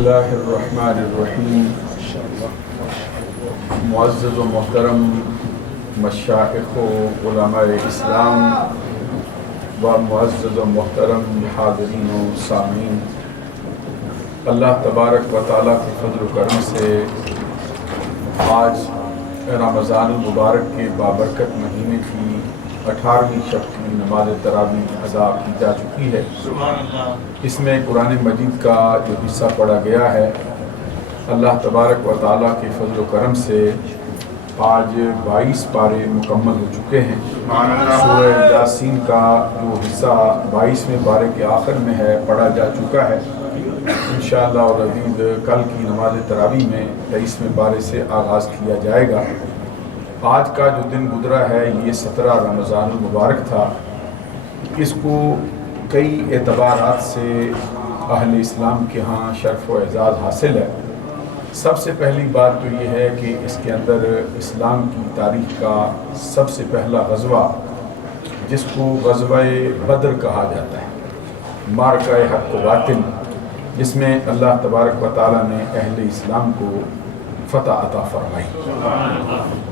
اللہ الرحمن الرحیم۔ معزز و محترم مشائخ و علماء اسلام و معزز و محترم حاضرین و سامعین، اللہ تبارک و تعالیٰ کے فضل و کرم سے آج رمضان المبارک کے بابرکت مہینے کی 18ویں شب کی نماز تراویح ادا کی جا چکی ہے۔ اس میں قرآن مجید کا جو حصہ پڑھا گیا ہے، اللہ تبارک و تعالیٰ کے فضل و کرم سے آج 22 پارے مکمل ہو چکے ہیں۔ سورہ یاسین کا جو حصہ 22ویں پارے کے آخر میں ہے پڑھا جا چکا ہے۔ انشاءاللہ العزیز کل کی نماز تراویح میں 23ویں پارے سے آغاز کیا جائے گا۔ آج کا جو دن گزرا ہے یہ 17 رمضان المبارک تھا۔ اس کو کئی اعتبارات سے اہل اسلام کے ہاں شرف و اعزاز حاصل ہے۔ سب سے پہلی بات تو یہ ہے کہ اس کے اندر اسلام کی تاریخ کا سب سے پہلا غزوہ، جس کو غزوہ بدر کہا جاتا ہے، معرکہ حق و باطل، جس میں اللہ تبارک و تعالیٰ نے اہل اسلام کو فتح عطا فرمائی۔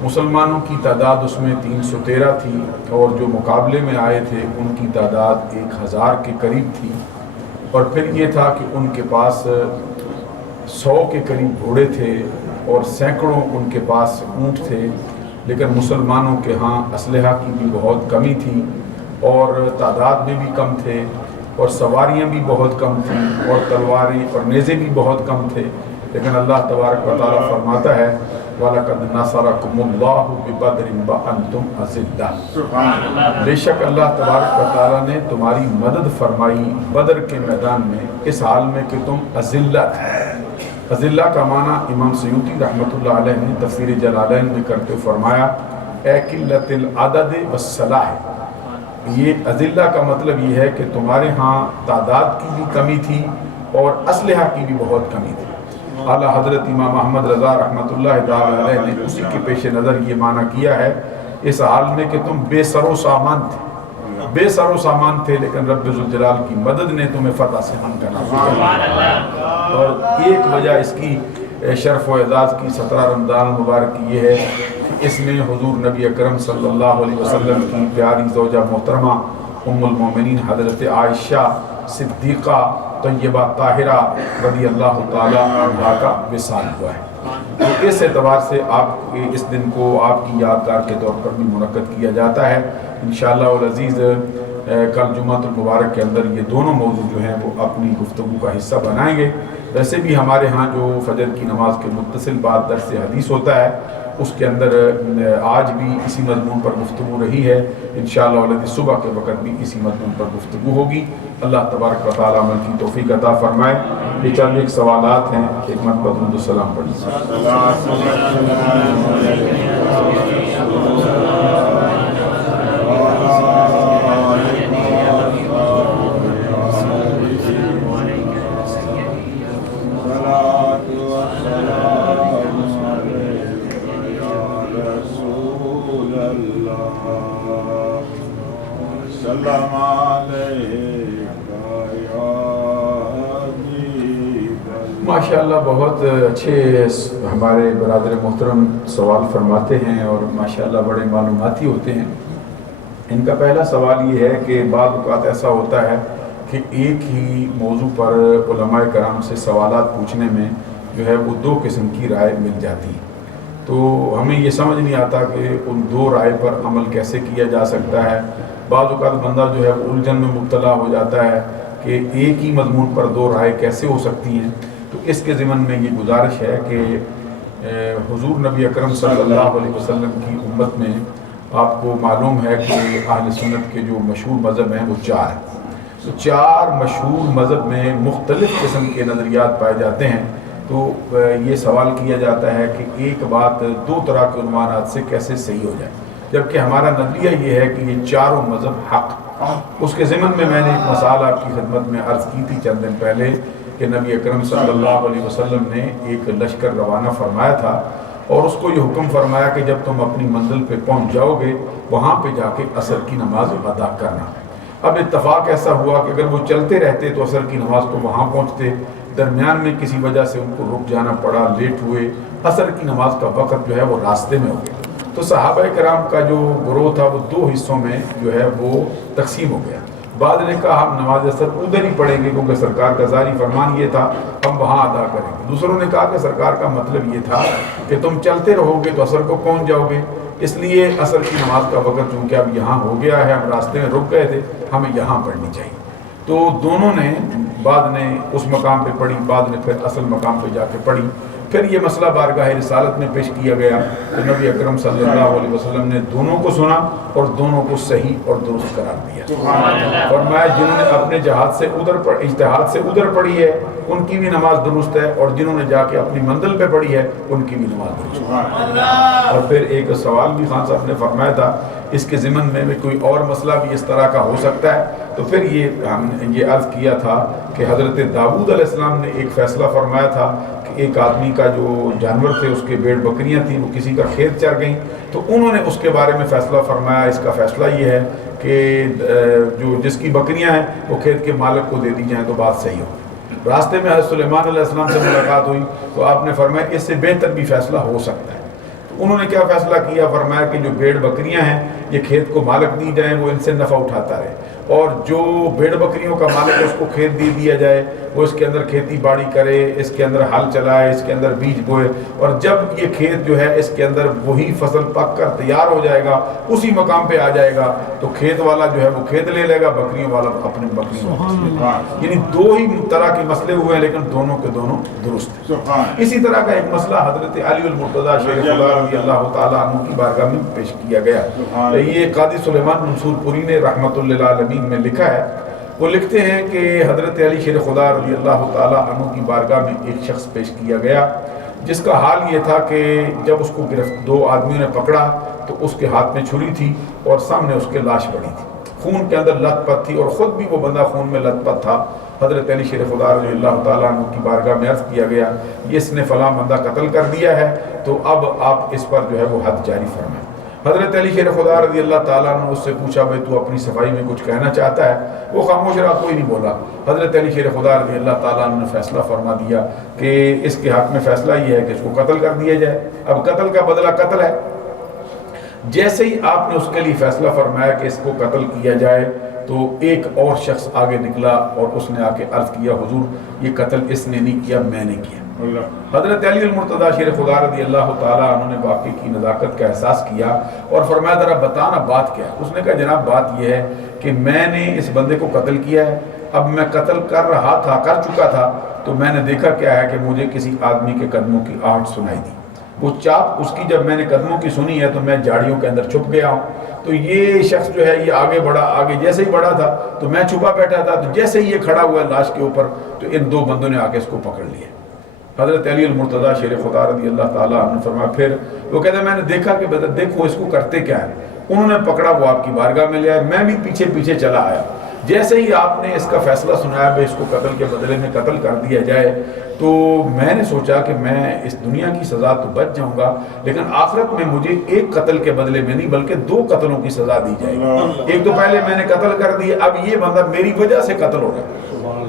مسلمانوں کی تعداد اس میں 313 تھی، اور جو مقابلے میں آئے تھے ان کی تعداد 1000 کے قریب تھی، اور پھر یہ تھا کہ ان کے پاس 100 کے قریب گھوڑے تھے اور سینکڑوں ان کے پاس اونٹ تھے، لیکن مسلمانوں کے ہاں اسلحہ کی بھی بہت کمی تھی، اور تعداد میں بھی کم تھے، اور سواریاں بھی بہت کم تھیں، اور تلواریں اور نیزے بھی بہت کم تھے۔ لیکن اللہ تبارک و تعالیٰ فرماتا ہے وَلَقَدْ نَصَرَكُمُ اللَّهُ بِبَدْرٍ وَأَنْتُمْ أَذِلَّةٌ، بے شک اللہ تبارک و تعالیٰ نے تمہاری مدد فرمائی بدر کے میدان میں، اس حال میں کہ تم اذلہ تھے۔ اذلہ کا معنی امام سیوطی رحمۃ اللہ علیہ نے تفسیر جلالین میں کرتے فرمایا اے قلت العدد والصلاح۔ یہ اذلہ کا مطلب یہ ہے کہ تمہارے ہاں تعداد کی بھی کمی تھی اور اسلحہ کی بھی بہت کمی تھی۔ اعلیٰ حضرت امام احمد رضا رحمۃ اللہ تعالی علیہ نے اسی کے پیش نظر یہ معنی کیا ہے، اس حال میں کہ تم بے سر و سامان تھے، بے سر و سامان تھے، لیکن رب ذوالجلال کی مدد نے تمہیں فتح سے ہمکنہ کیا۔ اور ایک وجہ اس کی شرف و اعزاز کی 17 رمضان المبارک کی یہ ہے کہ اس میں حضور نبی اکرم صلی اللہ علیہ وسلم کی پیاری زوجہ محترمہ ام المومنین حضرت عائشہ صدیقہ طیبہ طاہرہ رضی اللہ تعالیٰ عنہا کا وصال ہوا ہے۔ تو اس اعتبار سے آپ اس دن کو آپ کی یادگار کے طور پر بھی منعقد کیا جاتا ہے۔ انشاءاللہ العزیز کل جمعۃ المبارک کے اندر یہ دونوں موضوع جو ہیں وہ اپنی گفتگو کا حصہ بنائیں گے۔ ویسے بھی ہمارے ہاں جو فجر کی نماز کے متصل بعد درس حدیث ہوتا ہے، اس کے اندر آج بھی اسی مضمون پر گفتگو رہی ہے۔ انشاءاللہ العزیز صبح کے وقت بھی اسی مضمون پر گفتگو ہوگی۔ اللہ تبارک و تعالیٰ عمل کی توفیق عطا فرمائے۔ یہ چند ایک سوالات ہیں، ایک مرتبہ درود و سلام پڑھیے۔ ماشاءاللہ بہت اچھے ہمارے برادر محترم سوال فرماتے ہیں، اور ماشاءاللہ بڑے معلوماتی ہوتے ہیں۔ ان کا پہلا سوال یہ ہے کہ بعض اوقات ایسا ہوتا ہے کہ ایک ہی موضوع پر علماء کرام سے سوالات پوچھنے میں جو ہے وہ 2 قسم کی رائے مل جاتی ہے، تو ہمیں یہ سمجھ نہیں آتا کہ ان 2 رائے پر عمل کیسے کیا جا سکتا ہے۔ بعض اوقات بندہ جو ہے وہ الجھن میں مبتلا ہو جاتا ہے کہ ایک ہی مضمون پر 2 رائے کیسے ہو سکتی ہیں۔ تو اس کے ضمن میں یہ گزارش ہے کہ حضور نبی اکرم صلی اللہ علیہ وسلم کی امت میں آپ کو معلوم ہے کہ اہل سنت کے جو مشہور مذہب ہیں وہ 4 ہیں۔ تو 4 مشہور مذہب میں مختلف قسم کے نظریات پائے جاتے ہیں۔ تو یہ سوال کیا جاتا ہے کہ ایک بات 2 طرح کے عنوانات سے کیسے صحیح ہو جائے، جبکہ ہمارا نظریہ یہ ہے کہ یہ 4 مذہب حق۔ اس کے ضمن میں نے ایک مثال آپ کی خدمت میں عرض کی تھی چند دن پہلے کہ نبی اکرم صلی اللہ علیہ وسلم نے ایک لشکر روانہ فرمایا تھا، اور اس کو یہ حکم فرمایا کہ جب تم اپنی منزل پہ پہنچ جاؤ گے وہاں پہ جا کے عصر کی نماز ادا کرنا۔ اب اتفاق ایسا ہوا کہ اگر وہ چلتے رہتے تو عصر کی نماز کو وہاں پہنچتے، درمیان میں کسی وجہ سے ان کو رک جانا پڑا، لیٹ ہوئے، عصر کی نماز کا وقت جو ہے وہ راستے میں ہو گیا، تو صحابہ کرام کا جو گروہ تھا وہ دو حصوں میں جو ہے وہ تقسیم ہو گیا۔ بعض نے کہا ہم نماز عصر ادھر ہی پڑھیں گے کیونکہ سرکار کا ظاہری فرمان یہ تھا، ہم وہاں ادا کریں گے۔ دوسروں نے کہا کہ سرکار کا مطلب یہ تھا کہ تم چلتے رہو گے تو عصر کو پہنچ جاؤ گے، اس لیے عصر کی نماز کا وقت چونکہ اب یہاں ہو گیا ہے، ہم راستے میں رک گئے تھے، ہمیں یہاں پڑھنی چاہیے۔ تو دونوں نے، بعد نے اس مقام پہ پڑھی، بعد نے پھر اصل مقام پہ جا کے پڑھی۔ پھر یہ مسئلہ بارگاہ رسالت میں پیش کیا گیا تو نبی اکرم صلی اللہ علیہ وسلم نے دونوں کو سنا اور دونوں کو صحیح اور درست قرار دیا۔ فرمایا جنہوں نے اپنے اجتہاد سے ادھر پڑھی ہے ان کی بھی نماز درست ہے، اور جنہوں نے جا کے اپنی منزل پہ پڑھی ہے ان کی بھی نماز درست ہے۔ اور پھر ایک سوال بھی خان صاحب نے فرمایا تھا اس کے ضمن میں کوئی اور مسئلہ بھی اس طرح کا ہو سکتا ہے، تو پھر ہم نے یہ عرض کیا تھا کہ حضرت داؤد علیہ السلام نے ایک فیصلہ فرمایا تھا کہ ایک آدمی کا جو جانور تھے، اس کے بھیڑ بکریاں تھیں، وہ کسی کا کھیت چر گئیں، تو انہوں نے اس کے بارے میں فیصلہ فرمایا، اس کا فیصلہ یہ ہے کہ جس کی بکریاں ہیں وہ کھیت کے مالک کو دے دی جائیں تو بات صحیح ہو۔ راستے میں حضرت سلیمان علیہ السلام سے ملاقات ہوئی تو آپ نے فرمایا اس سے بہتر بھی فیصلہ ہو سکتا ہے۔ تو انہوں نے کیا فیصلہ کیا؟ فرمایا کہ جو بھیڑ بکریاں ہیں یہ کھیت کو مالک دی جائیں، وہ ان سے نفع اٹھاتا رہے، اور جو بھیڑ بکریوں کا مالک ہے اس کو کھیت دے دیا جائے، وہ اس کے اندر کھیتی باڑی کرے، اس کے اندر ہل چلائے، اس کے اندر بیج بوئے، اور جب یہ کھیت جو ہے اس کے اندر وہی فصل پک کر تیار ہو جائے گا، اسی مقام پہ آ جائے گا تو کھیت والا جو ہے وہ کھیت لے لے گا، بکریوں والا اپنے بکریوں لے گا۔ یعنی دو ہی طرح کے مسئلے ہوئے ہیں لیکن دونوں کے دونوں درست ہیں۔ اسی طرح کا ایک مسئلہ حضرت علی المرتضیٰ شیخ خدا رضی اللہ تعالیٰ عنہ کی بارگاہ میں پیش کیا گیا۔ یہ قاضی سلیمان منصور پوری نے رحمت للعالمین میں لکھا ہے، وہ لکھتے ہیں کہ حضرت علی شیر خدا رضی اللہ تعالیٰ عنہ کی بارگاہ میں ایک شخص پیش کیا گیا جس کا حال یہ تھا کہ جب اس کو دو آدمیوں نے پکڑا تو اس کے ہاتھ میں چھری تھی اور سامنے اس کے لاش پڑی تھی، خون کے اندر لت پت تھی اور خود بھی وہ بندہ خون میں لت پت تھا۔ حضرت علی شیر خدا رضی اللہ تعالیٰ عنہ کی بارگاہ میں عرض کیا گیا اس نے فلاں بندہ قتل کر دیا ہے، تو اب آپ اس پر جو ہے وہ حد جاری فرمائیں۔ حضرت علی شیر خدا رضی اللہ تعالیٰ عنہ اس سے پوچھا بھائی تو اپنی صفائی میں کچھ کہنا چاہتا ہے؟ وہ خاموش رہا، کوئی نہیں بولا۔ حضرت علی شیر خدا رضی اللہ تعالیٰ عنہ نے فیصلہ فرما دیا کہ اس کے حق میں فیصلہ یہ ہے کہ اس کو قتل کر دیا جائے، اب قتل کا بدلہ قتل ہے۔ جیسے ہی آپ نے اس کے لیے فیصلہ فرمایا کہ اس کو قتل کیا جائے تو ایک اور شخص آگے نکلا اور اس نے آ کے عرض کیا حضور یہ قتل اس نے نہیں کیا، میں نے کیا۔ حضرت علی المرتضیٰ شیر خدا رضی اللہ تعالیٰ عنہ نے واقعے کی نزاکت کا احساس کیا اور فرمایا ذرا بتانا بات کیا ہے؟ اس نے کہا جناب بات یہ ہے کہ میں نے اس بندے کو قتل کیا ہے، اب میں قتل کر چکا تھا تو میں نے دیکھا کیا ہے کہ مجھے کسی آدمی کے قدموں کی آہٹ سنائی دی، وہ چاپ اس کی جب میں نے قدموں کی سنی ہے تو میں جھاڑیوں کے اندر چھپ گیا ہوں، تو یہ شخص جو ہے یہ آگے بڑھا، آگے جیسے ہی بڑھا تھا تو میں چھپا بیٹھا تھا، تو جیسے ہی یہ کھڑا ہوا لاش کے اوپر تو ان دو بندوں نے آ کے اس کو پکڑ لیا۔ حضرت علی المرتضیٰ شیر خدا رضی اللہ تعالیٰ عنہ فرمایا پھر وہ کہتے ہیں میں نے دیکھا کہ دیکھو اس کو کرتے کیا ہے، انہوں نے پکڑا، وہ آپ کی بارگاہ میں لے آئے، میں بھی پیچھے پیچھے چلا آیا، جیسے ہی آپ نے اس کا فیصلہ سنایا کہ اس کو قتل کے بدلے میں قتل کر دیا جائے تو میں نے سوچا کہ میں اس دنیا کی سزا تو بچ جاؤں گا لیکن آخرت میں مجھے ایک قتل کے بدلے میں نہیں بلکہ دو قتلوں کی سزا دی جائے گی، ایک تو پہلے میں نے قتل کر دیا، اب یہ بندہ میری وجہ سے قتل ہو گیا۔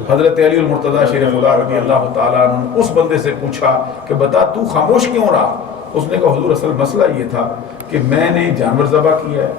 حضرت علی المرتضیٰ شیر خدا رضی اللہ تعالیٰ عنہ اس بندے سے پوچھا کہ بتا تو خاموش کیوں رہا؟ اس نے کہا حضور اصل مسئلہ یہ تھا کہ میں نے جانور ذبح کیا ہے،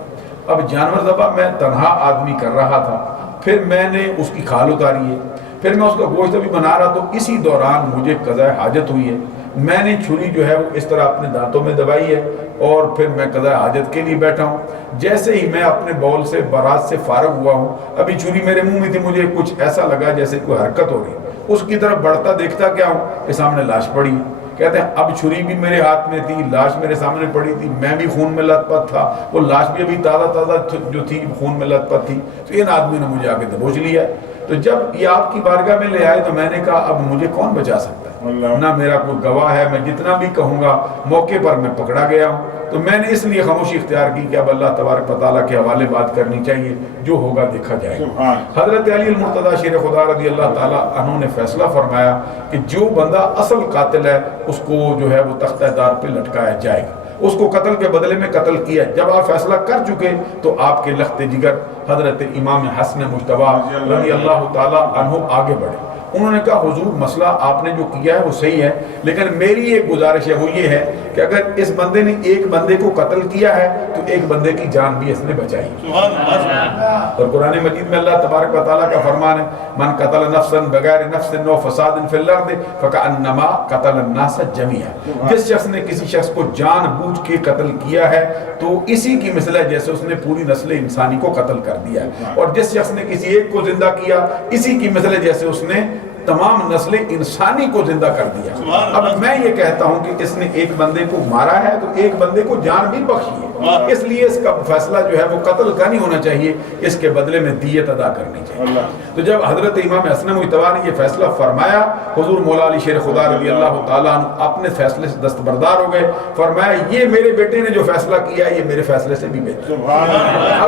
اب جانور ذبح میں تنہا آدمی کر رہا تھا، پھر میں نے اس کی کھال اتاری ہے، پھر میں اس کا گوشت بھی بنا رہا تو اسی دوران مجھے قضاء حاجت ہوئی ہے، میں نے چھری جو ہے وہ اس طرح اپنے دانتوں میں دبائی ہے اور پھر میں قضاء حاجت کے لیے بیٹھا ہوں، جیسے ہی میں اپنے بول سے برات سے فارغ ہوا ہوں ابھی چھری میرے منہ میں تھی، مجھے کچھ ایسا لگا جیسے کوئی حرکت ہو رہی، اس کی طرف بڑھتا دیکھتا کیا ہوں کہ سامنے لاش پڑی، کہتے ہیں اب چھری بھی میرے ہاتھ میں تھی، لاش میرے سامنے پڑی تھی، میں بھی خون میں لت پت تھا، وہ لاش بھی ابھی تازہ جو تھی خون میں لت پت تھی، تو ان آدمیوں نے مجھے آگے دبوچ لیا۔ تو جب یہ آپ کی بارگاہ میں لے آئے تو میں نے کہا اب مجھے کون بچا سکتا ہے، نہ میرا کوئی گواہ ہے، میں جتنا بھی کہوں گا موقع پر میں پکڑا گیا ہوں، تو میں نے اس لیے خاموشی اختیار کی کہ اب اللہ تبارک و تعالیٰ کے حوالے بات کرنی چاہیے، جو ہوگا دیکھا جائے گا۔ حضرت علی المرتضیٰ شیر خدا رضی اللہ تعالیٰ عنہ نے فیصلہ فرمایا کہ جو بندہ اصل قاتل ہے اس کو جو ہے وہ تختہ دار پہ لٹکایا جائے گا، اس کو قتل کے بدلے میں قتل کیا۔ جب آپ فیصلہ کر چکے تو آپ کے لخت جگر حضرت امام حسن مجتبیٰ رضی اللہ تعالیٰ عنہ آگے بڑھے انہوں نے کہا حضور مسئلہ آپ نے جو کیا ہے وہ صحیح ہے، لیکن میری ایک گزارش ہے، وہ یہ ہے کہ اگر اس بندے نے ایک بندے کو قتل کیا ہے تو ایک بندے کی جان بھی اس نے بچائی۔ اور قرآن مجید میں اللہ تبارک و تعالیٰ کا فرمان ہے من قتل نفسا بغیر نفس و فساد فی الارض فکأنما قتل الناس جميعا، جس شخص نے کسی شخص کو جان بوجھ کے قتل کیا ہے تو اسی کی مثل ہے جیسے اس نے پوری نسل انسانی کو قتل کر دیا ہے، اور جس شخص نے کسی ایک کو زندہ کیا اسی کی مثل ہے جیسے اس نے تمام نسل انسانی کو زندہ کر دیا۔ اب میں یہ کہتا ہوں کہ اس نے ایک بندے کو مارا ہے تو ایک بندے کو جان بھی بخشی ہے، اس لیے اس کا فیصلہ جو ہے وہ قتل کا نہیں ہونا چاہیے، اس کے بدلے میں دیت ادا کرنی چاہیے۔ تو جب حضرت امام حسن مجتبی نے یہ فیصلہ فرمایا، حضور مولا علی شیر خدا رضی اللہ تعالیٰ عنہ اپنے فیصلے سے دستبردار ہو گئے، فرمایا یہ میرے بیٹے نے جو فیصلہ کیا ہے یہ میرے فیصلے سے بھی بہتر ہے۔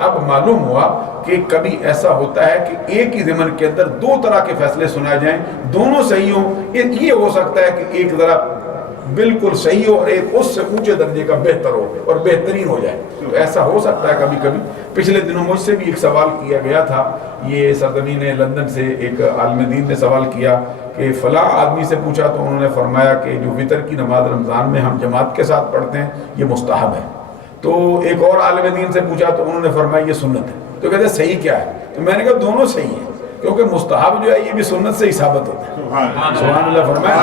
اب معلوم ہوا کہ کبھی ایسا ہوتا ہے کہ ایک ہی ضمن کے اندر دو طرح کے فیصلے سنائے جائیں، دونوں صحیح ہوں، یہ ہو سکتا ہے کہ ایک ذرا بالکل صحیح ہو اور ایک اس سے اونچے درجے کا بہتر ہو اور بہترین ہو جائے، تو ایسا ہو سکتا ہے کبھی کبھی۔ پچھلے دنوں مجھ سے بھی ایک سوال کیا گیا تھا، یہ سرزمین لندن سے ایک عالم دین نے سوال کیا کہ فلاں آدمی سے پوچھا تو انہوں نے فرمایا کہ جو وتر کی نماز رمضان میں ہم جماعت کے ساتھ پڑھتے ہیں یہ مستحب ہے، تو ایک اور عالم دین سے پوچھا تو انہوں نے فرمایا یہ سنت ہے، تو کہتے ہیں صحیح کیا ہے؟ تو میں نے کہا دونوں صحیح ہیں، کیونکہ مستحب جو ہے یہ بھی سنت سے ہی ثابت ہوتا ہے، سبحان اللہ فرمایا،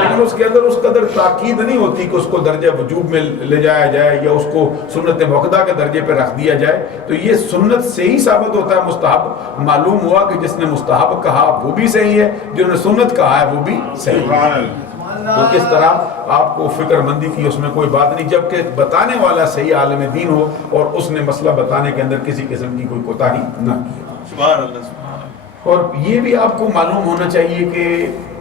لیکن اس کے اندر اس قدر تاکید نہیں ہوتی کہ اس کو درجہ وجوب میں لے جایا جائے یا اس کو سنت مؤکدہ کے درجے پہ رکھ دیا جائے، تو یہ سنت سے ہی ثابت ہوتا ہے مستحب۔ معلوم ہوا کہ جس نے مستحب کہا وہ بھی صحیح ہے، جنہوں نے سنت کہا ہے وہ بھی صحیح ہے۔ تو کس طرح آپ کو فکر مندی کی اس میں کوئی بات نہیں، جبکہ بتانے والا صحیح عالم دین ہو اور اس نے مسئلہ بتانے کے اندر کسی قسم کی کوئی کوتاہی نہ کی۔ اور یہ بھی آپ کو معلوم ہونا چاہیے کہ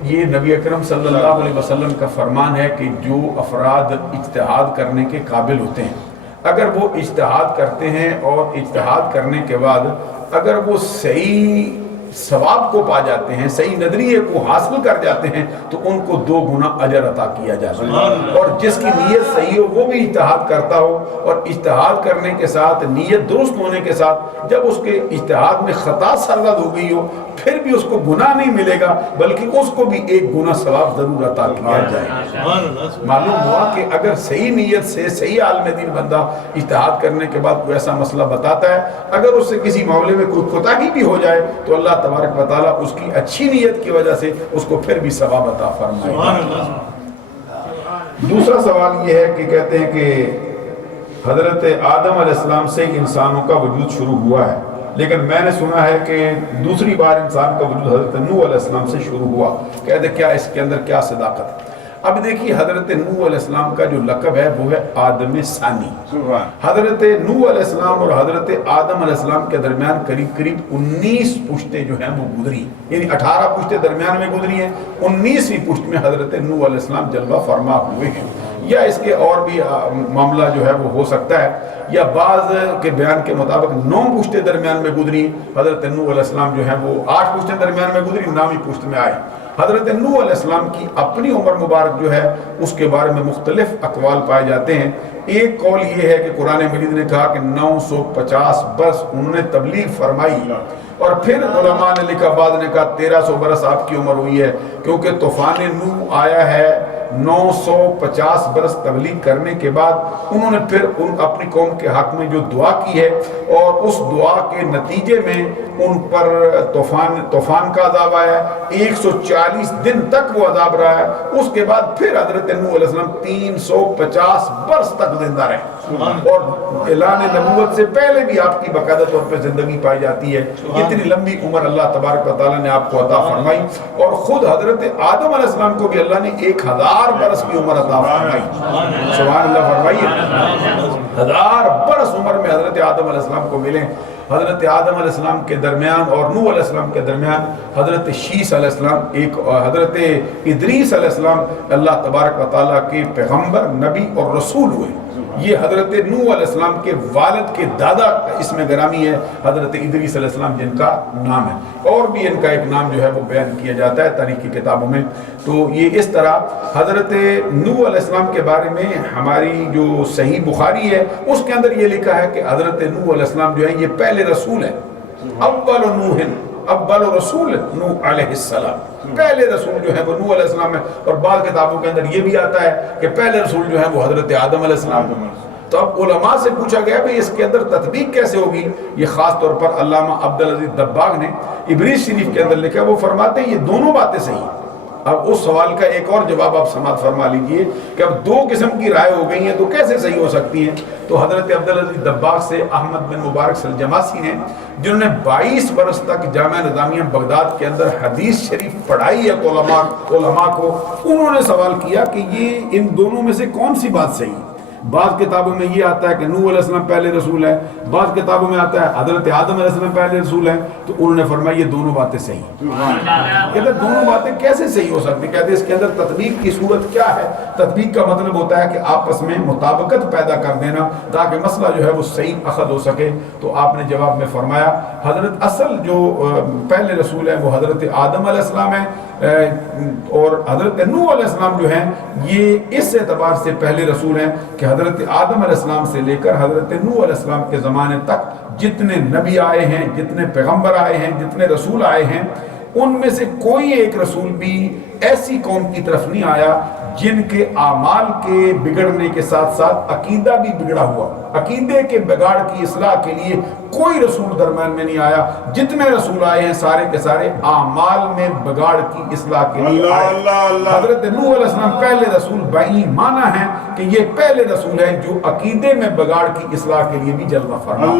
یہ نبی اکرم صلی اللہ علیہ وسلم کا فرمان ہے کہ جو افراد اجتہاد کرنے کے قابل ہوتے ہیں اگر وہ اجتہاد کرتے ہیں اور اجتہاد کرنے کے بعد اگر وہ صحیح ثواب کو پا جاتے ہیں، صحیح نظریے کو حاصل کر جاتے ہیں تو ان کو 2 گنا اجر عطا کیا جاتا ہے، اور جس کی نیت صحیح ہو وہ بھی اجتہاد کرتا ہو اور اجتہاد کرنے کے ساتھ نیت درست ہونے کے ساتھ جب اس کے اجتہاد میں خطا سرزد ہو گئی ہو پھر بھی اس کو گناہ نہیں ملے گا بلکہ اس کو بھی 1 گنا ثواب ضرور عطا کیا جائے گا۔ معلوم ہوا کہ اگر صحیح نیت سے صحیح عالم دین بندہ اجتہاد کرنے کے بعد کوئی ایسا مسئلہ بتاتا ہے، اگر اس سے کسی معاملے میں کوئی کوتاہی بھی ہو جائے تو اللہ تبارک و تعالیٰ اس کی اچھی نیت کی وجہ سے اس کو پھر بھی ثواب عطا فرمائے گا۔ دوسرا سوال یہ ہے کہ کہتے ہیں کہ حضرت آدم علیہ السلام سے انسانوں کا وجود شروع ہوا ہے، لیکن میں نے سنا ہے کہ دوسری بار انسان کا وجود حضرت نوح علیہ السلام سے شروع ہوا، کہتے کیا اس کے اندر کیا صداقت ہے؟ اب دیکھیے حضرت نوح علیہ السلام کا جو لقب ہے وہ ہے آدم ثانی۔ حضرت نوح علیہ السلام اور حضرت آدم علیہ السلام کے درمیان قریب 19 پشتیں جو ہیں وہ گزری، یعنی 18 پشتیں درمیان میں گزری ہیں، 19ویں پشت میں حضرت نوح علیہ السلام جلوہ فرما ہوئے ہیں، یا اس کے اور بھی معاملہ جو ہے وہ ہو سکتا ہے، یا بعض کے بیان کے مطابق 9 پشتیں درمیان میں گزری، حضرت نوح علیہ السلام جو ہے وہ 8 پشتیں درمیان میں گزری، 9ویں پشت میں آئے۔ حضرت نوح علیہ السلام کی اپنی عمر مبارک جو ہے اس کے بارے میں مختلف اقوال پائے جاتے ہیں۔ ایک قول یہ ہے کہ قرآن مجید نے کہا کہ 950 برس انہوں نے تبلیغ فرمائی، اور پھر علماء نے لکھا، بعد نے کہا 1300 برس آپ کی عمر ہوئی ہے، کیونکہ طوفان نوح آیا ہے 950 برس تبلیغ کرنے کے بعد انہوں نے پھر اپنی قوم کے حق میں جو دعا کی ہے اور اس دعا کے نتیجے میں ان پر طوفان کا عذاب آیا ہے، 140 دن تک وہ عذاب رہا ہے، اس کے بعد پھر حضرت نوح علیہ السلام 350 برس تک زندہ رہے، اور اعلان نبوت سے پہلے بھی آپ کی باقاعدہ طور پہ زندگی پائی جاتی ہے۔ اتنی لمبی عمر اللہ تبارک و تعالیٰ نے آپ کو عطا فرمائی، اور خود حضرت آدم علیہ السلام کو بھی اللہ نے 1000 برس کی عمر عطا فرمائی، سبحان اللہ فرمائیے، 1000 برس عمر میں حضرت آدم علیہ السلام کو ملے۔ حضرت آدم علیہ السلام کے درمیان اور نوح علیہ السلام کے درمیان حضرت شیس علیہ السلام، حضرت ادریس علیہ السلام اللہ تبارک و تعالیٰ کے پیغمبر، نبی اور رسول ہوئے۔ یہ حضرت نوح علیہ السلام کے والد کے دادا اس میں گرامی ہے حضرت ادریس علیہ السلام، جن کا نام ہے، اور بھی ان کا ایک نام جو ہے وہ بیان کیا جاتا ہے تاریخی کتابوں میں۔ تو یہ اس طرح حضرت نوح علیہ السلام کے بارے میں ہماری جو صحیح بخاری ہے اس کے اندر یہ لکھا ہے کہ حضرت نوح علیہ السلام جو ہے یہ پہلے رسول ہیں، اول نوح، اول رسول نوح علیہ السلام، پہلے رسول جو ہے وہ نوح علیہ السلام ہے، اور بعض کتابوں کے اندر یہ بھی آتا ہے کہ پہلے رسول جو ہے وہ حضرت آدم علیہ السلام ہے۔ تو اب علماء سے پوچھا گیا بھئی اس کے اندر تطبیق کیسے ہوگی؟ یہ خاص طور پر علامہ عبدالعزیز دباغ نے ابریز شریف کے اندر لکھا، وہ فرماتے ہیں یہ دونوں باتیں صحیح ہیں۔ اب اس سوال کا ایک اور جواب آپ سماعت فرما لیجئے کہ اب دو قسم کی رائے ہو گئی ہیں تو کیسے صحیح ہو سکتی ہیں؟ تو حضرت عبدالعزیز دباغ سے احمد بن مبارک سلجماسی نے، جنہوں نے 22 برس تک جامعہ نظامیہ بغداد کے اندر حدیث شریف پڑھائی ہے علماء کو، انہوں نے سوال کیا کہ یہ ان دونوں میں سے کون سی بات صحیح ہے؟ بعض کتابوں میں یہ آتا ہے کہ نوح علیہ السلام پہلے رسول ہے، بعض کتابوں میں آتا ہے حضرت آدم علیہ السلام پہلے رسول ہے، تو انہوں نے فرمایا یہ دونوں باتیں صحیح ہیں۔ کہتے ہیں دونوں باتیں کیسے صحیح ہو سکتی؟ کہتے ہیں اس کے اندر تطبیق کی صورت کیا ہے؟ تطبیق کا مطلب ہوتا ہے کہ آپس میں مطابقت پیدا کر دینا تاکہ مسئلہ جو ہے وہ صحیح اخذ ہو سکے۔ تو آپ نے جواب میں فرمایا حضرت اصل جو پہلے رسول ہے وہ حضرت آدم علیہ السلام ہے، اور حضرت نوح علیہ السلام جو ہیں یہ اس اعتبار سے پہلے رسول ہیں کہ حضرت آدم علیہ السلام سے لے کر حضرت نوح علیہ السلام کے زمانے تک جتنے نبی آئے ہیں، جتنے پیغمبر آئے ہیں، جتنے رسول آئے ہیں، ان میں سے کوئی ایک رسول بھی ایسی قوم کی طرف نہیں آیا جن کے اعمال کے بگڑنے کے ساتھ ساتھ عقیدہ بھی بگڑا ہوا۔ عقیدے کے بگاڑ کی اصلاح کے لیے کوئی رسول درمیان میں نہیں آیا، جتنے رسول آئے ہیں سارے کے سارے اعمال میں بگاڑ کی اصلاح کے لیے آئے۔ حضرت نوح علیہ السلام پہلے رسول بایمان ہے کہ یہ پہلے رسول ہیں جو عقیدے میں بگاڑ کی اصلاح کے لیے بھی جلوہ فرما۔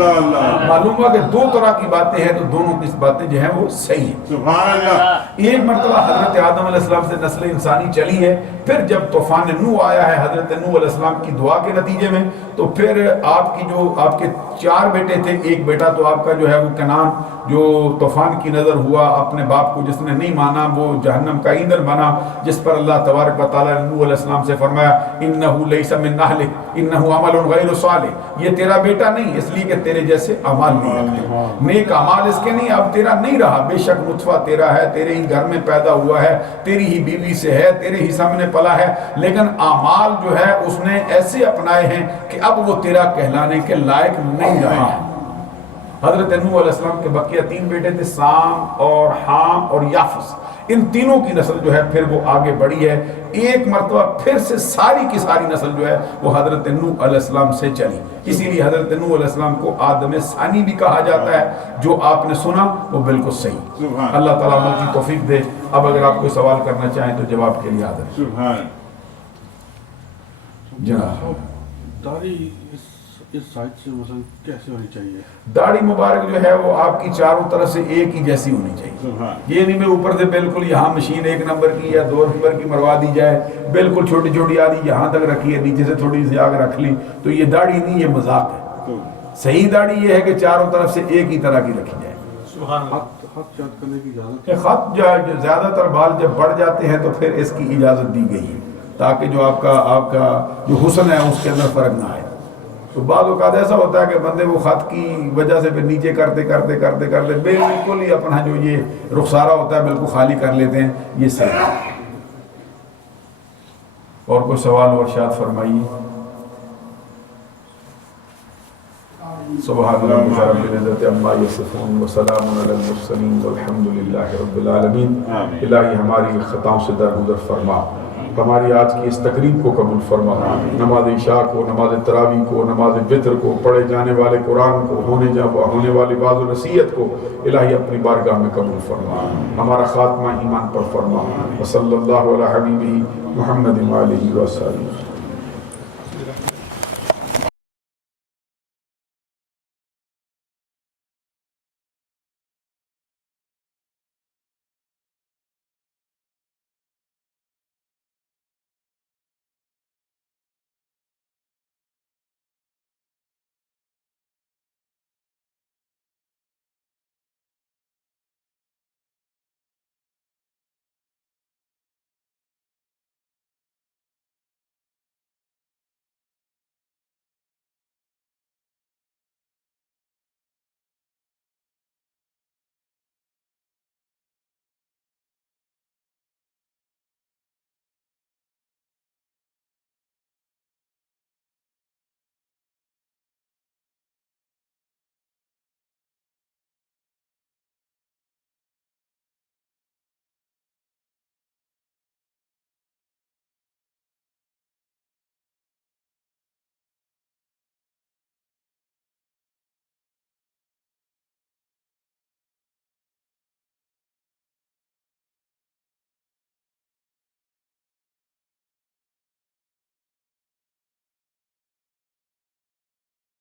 معلوم ہوا کہ دو طرح کی باتیں ہیں تو دونوں کی باتیں جو ہیں وہ صحیح ہیں۔ سبحان اللہ۔ ایک مرتبہ حضرت آدم علیہ السلام سے نسل انسانی چلی ہے، پھر جب طوفان نوح آیا ہے حضرت نوح علیہ السلام کی دعا کے نتیجے میں، تو پھر آپ کے 4 بیٹے تھے، ایک بیٹا تو آپ کا جو ہے وہ کنعان جو طوفان کی نظر ہوا، اپنے باپ کو جس نے نہیں مانا وہ جہنم کا ایندھن بنا، جس پر اللہ تبارک و تعالیٰ نے نوح علیہ السلام سے فرمایا انہو لیس من اہلک انہو عمل غیر صالح، یہ تیرا بیٹا نہیں اس لیے کہ تیرے جیسے اعمال نہیں رکھتے، نیک اعمال اس کے نہیں، اب تیرا نہیں رہا، بے شک نطفہ تیرا ہے، تیرے ہی گھر میں پیدا ہوا ہے، تیری ہی بیوی سے ہے، تیرے ہی سامنے پلا ہے، لیکن اعمال جو ہے اس نے ایسے اپنائے ہیں کہ اب وہ تیرا کہلانے کے لائق نہیں رہے ہیں۔ حضرت نوح علیہ السلام کے بقیہ 3 بیٹے تھے، سام اور حام اور یافس، ان تینوں کی نسل جو ہے پھر وہ آگے بڑھی ہے، ایک مرتبہ پھر سے ساری کی ساری نسل جو ہے وہ حضرت نوح علیہ السلام سے چلی، اسی لیے حضرت نوح علیہ السلام کو آدم ثانی بھی کہا جاتا ہے۔ جو آپ نے سنا وہ بالکل صحیح۔ اللہ تعالیٰ عمل کی توفیق دے۔ اب اگر آپ کوئی سوال کرنا چاہیں تو جواب کے لیے حاضر ہیں۔ جناب داڑھی اس سائڈ سے مثلا کیسے ہونی چاہیے؟ داڑھی مبارک جو ہے وہ آپ کی چاروں طرف سے ایک ہی جیسی ہونی چاہیے، یہ نہیں میں اوپر سے بالکل یہاں مشین 1 نمبر کی یا 2 نمبر کی مروا دی جائے، بالکل چھوٹی چھوٹی آدھی یہاں تک رکھی ہے، نیچے سے تھوڑی سی آگ رکھ لی، تو یہ داڑھی نہیں، یہ مذاق ہے۔ صحیح داڑھی یہ ہے کہ چاروں طرف سے ایک ہی طرح کی رکھی جائے۔ خط یاد کرنے کی اجازت ہے؟ خط جو زیادہ تر بال جب بڑھ جاتے ہیں تو پھر اس کی اجازت دی گئی ہے تاکہ جو آپ کا جو حسن ہے اس کے اندر فرق نہ آئے۔ تو بعض اوقات ایسا ہوتا ہے کہ بندے وہ خط کی وجہ سے پھر نیچے کرتے بالکل ہی اپنا جو یہ رخسارہ ہوتا ہے بالکل خالی کر لیتے ہیں، یہ صحیح ہے۔ اور کوئی سوال اور ارشاد فرمائیے۔ سبحان اللہ رب العزت عما یصفون وسلام علی المرسلین والحمد للہ رب العالمین۔ الہی ہماری خطاؤں سے درگزر فرما، ہماری آج کی اس تقریب کو قبول فرما، نماز عشاء کو، نماز تراویح کو، نماز وتر کو، پڑھے جانے والے قرآن کو، ہونے والی واعظ و نصیحت کو الہی اپنی بارگاہ میں قبول فرما، ہمارا خاتمہ ایمان پر فرما۔ وصلی اللہ علی حبیبہ محمد وآلہ وسلم۔